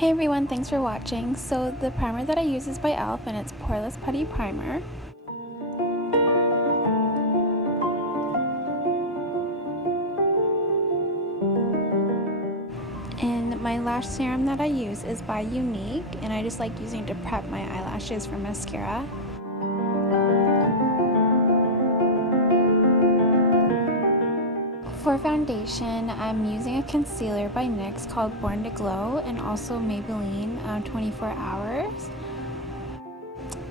Hey everyone, thanks for watching. So the primer that I use is by e.l.f. and it's Poreless Putty Primer. And my lash serum that I use is by Unique, and I just like using it to prep my eyelashes for mascara. For foundation, I'm using a concealer by NYX called Born to Glow and also Maybelline 24 Hours.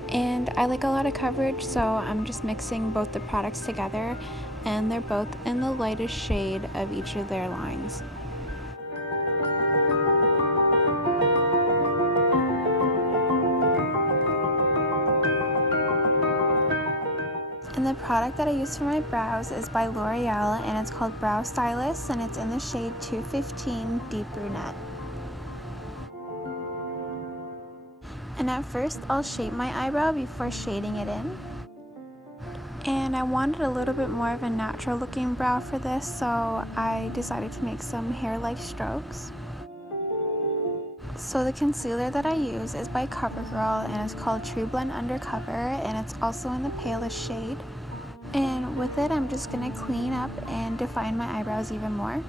And I like a lot of coverage, so I'm just mixing both the products together, and they're both in the lightest shade of each of their lines. And the product that I use for my brows is by L'Oreal, and it's called Brow Stylist, and it's in the shade 215 Deep Brunette. And at first I'll shape my eyebrow before shading it in. And I wanted a little bit more of a natural looking brow for this, so I decided to make some hair-like strokes. So the concealer that I use is by CoverGirl, and it's called True Blend Undercover, and it's also in the palest shade. And with it, I'm just going to clean up and define my eyebrows even more.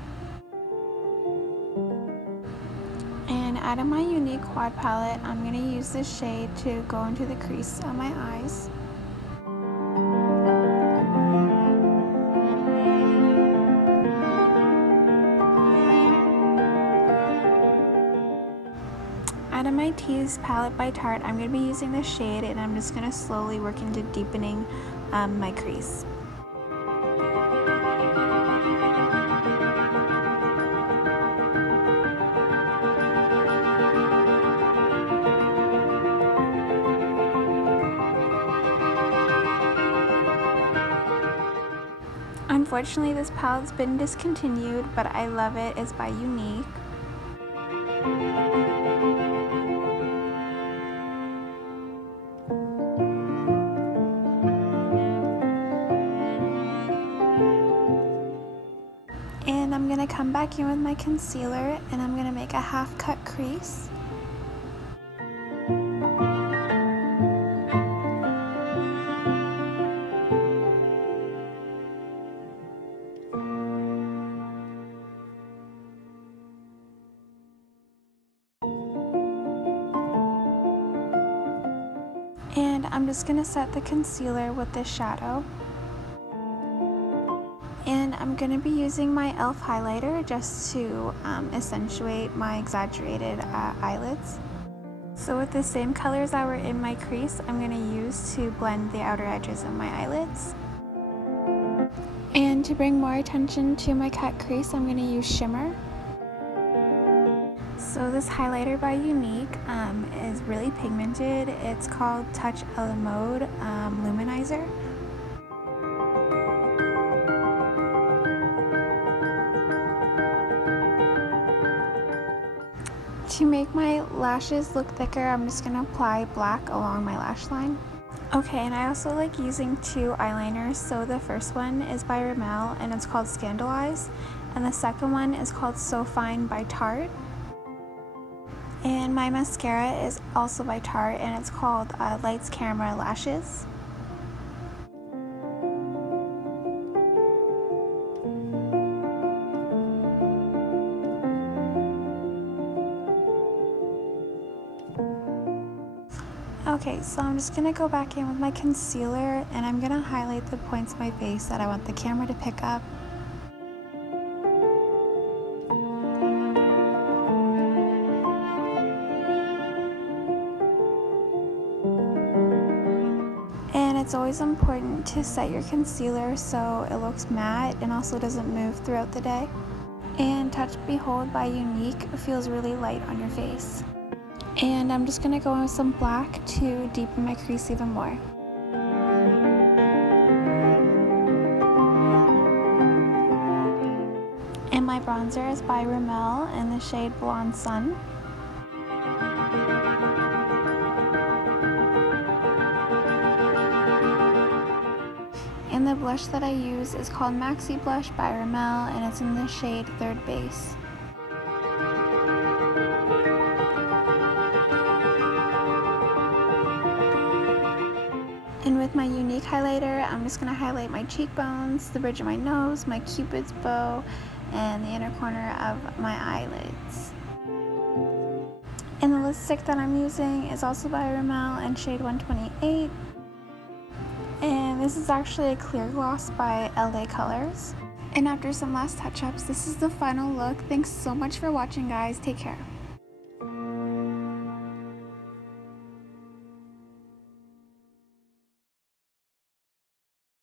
And out of my Unique Quad palette, I'm going to use this shade to go into the crease of my eyes. Out of my Tease palette by Tarte, I'm going to be using this shade, and I'm just going to slowly work into deepening my crease. Unfortunately, this palette's been discontinued, but I love it. It's by Unique. And I'm going to come back in with my concealer, and I'm going to make a half cut crease. And I'm just going to set the concealer with this shadow. And I'm going to be using my e.l.f. highlighter just to accentuate my exaggerated eyelids. So with the same colors that were in my crease, I'm going to use to blend the outer edges of my eyelids. And to bring more attention to my cut crease, I'm going to use shimmer. So this highlighter by Unique is really pigmented. It's called Touch a Mode Luminizer. To make my lashes look thicker, I'm just going to apply black along my lash line. Okay, and I also like using two eyeliners. So the first one is by Rimmel, and it's called Scandalize, and the second one is called So Fine by Tarte. And my mascara is also by Tarte, and it's called Lights Camera Lashes. Okay, so I'm just going to go back in with my concealer, and I'm going to highlight the points of my face that I want the camera to pick up. And it's always important to set your concealer so it looks matte and also doesn't move throughout the day. And Touch Behold by Unique feels really light on your face. And I'm just going to go in with some black to deepen my crease even more. And my bronzer is by Rimmel in the shade Blonde Sun. And the blush that I use is called Maxi Blush by Rimmel, and it's in the shade Third Base. And with my Unique highlighter, I'm just going to highlight my cheekbones, the bridge of my nose, my cupid's bow, and the inner corner of my eyelids. And the lipstick that I'm using is also by Rimmel in shade 128. And this is actually a clear gloss by LA Colors. And after some last touch-ups, this is the final look. Thanks so much for watching, guys. Take care.